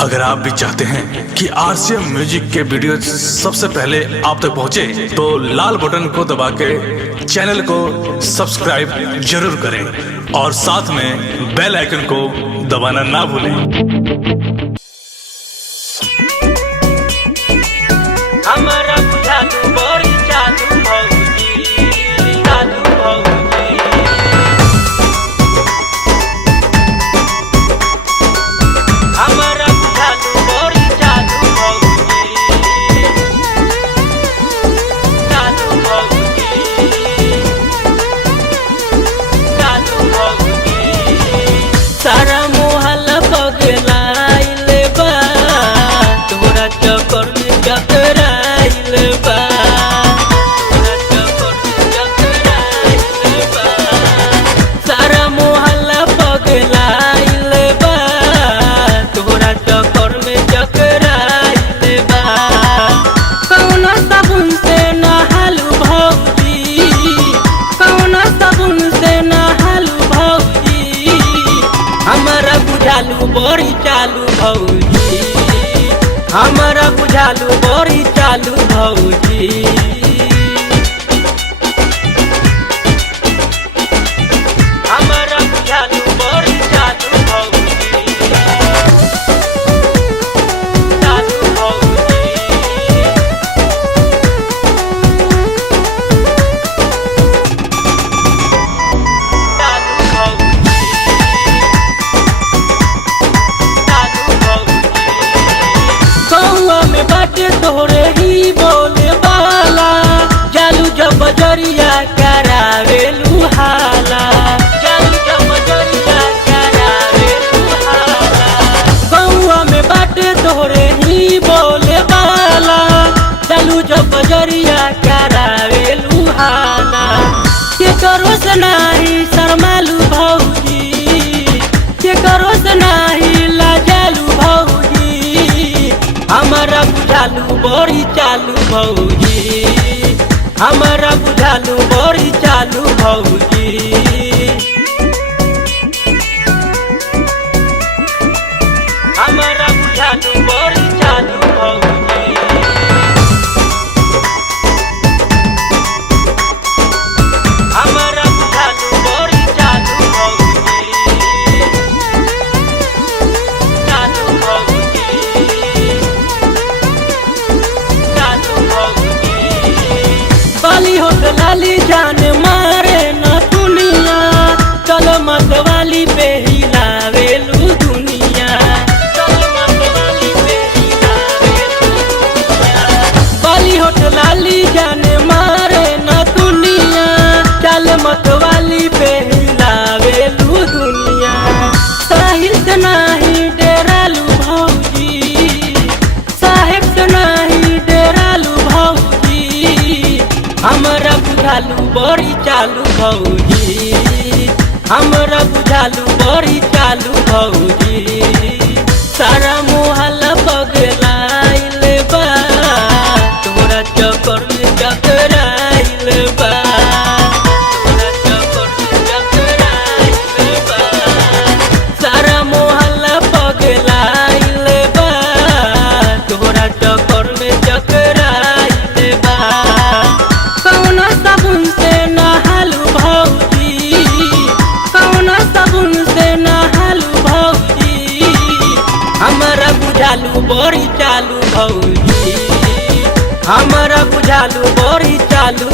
अगर आप भी चाहते हैं कि आरसीएम म्यूजिक के वीडियो सबसे पहले आप तक पहुंचे, तो लाल बटन को दबा के चैनल को सब्सक्राइब जरूर करें और साथ में बेल आइकन को दबाना ना भूलें। हमारा चालू बड़ी चालू भौजी चालू भौजी हमारा चालू बड़ी चालू भौजी चालू भौजी चालू भौजी सारा मोहल्ला पगलाइल बा तोरा चक्कर में चकराइल बा तोरा चक्कर में चकराइल बा सारा मोहल्ला पगलाइल बा तोरा चक्कर में चकराइल बा कौन साबुन से नहालू भौजी कौन साबुन से नहालू भौजी हमारा बुझालू बड़ी चालू भौजी हमारा बुझालू बड़ी चालू भौजी हमारा बुझालू बड़ी चालू भौजी चालू भौजी चालू भौजी चालू भौजी कौआ में बाटे तोरे ही बोले वाला जालू जब बजरिया करावेलू हाला जालू जब बजरिया करावेलू हाला कौआ में बाटे तोरे ही बोले वाला जालू जब बजरिया करावेलू हाला के करो से नाही शर्मालू भौजी के करो से नाही लाजालू भौजी हमारा बुझालू बड़ी चालू भौजी हमारा बुझालू बड़ी चालू भौजी हमारा बुझालू बड़ी चालू भौजी हमारा बुझालू बड़ी चालू भौजी चालू भौजी चालू भौजी बाली होत लाली जान मारे न दुनिया चल मत वाली पे हिलावेलू दुनिया चल मत वाली पे हिलावेलू दुनिया बाली होत लाली जान मारे न दुनिया चल मत वाली पे हिलावेलू दुनिया साहिल से नाही डेरालू भौजी साहेब से नाही डेरालू भौजी हमारा बुझालू बड़ी चालू भौजी हमारा बुझालू बड़ी चालू भौजी सारा मोहल्ला पगलाइल बा तोरा चक्कर में चकराइल बा तोरा चक्कर में चकराइल बा सारा मोहल्ला पगलाइल बा तोरा चक्कर में चकराइल बा कौन साबुन से नहालू भौजी कौन साबुन से नहालू भौजी हमारा बुझालू बड़ी चालू भौजी हमारा बुझालू बड़ी चालू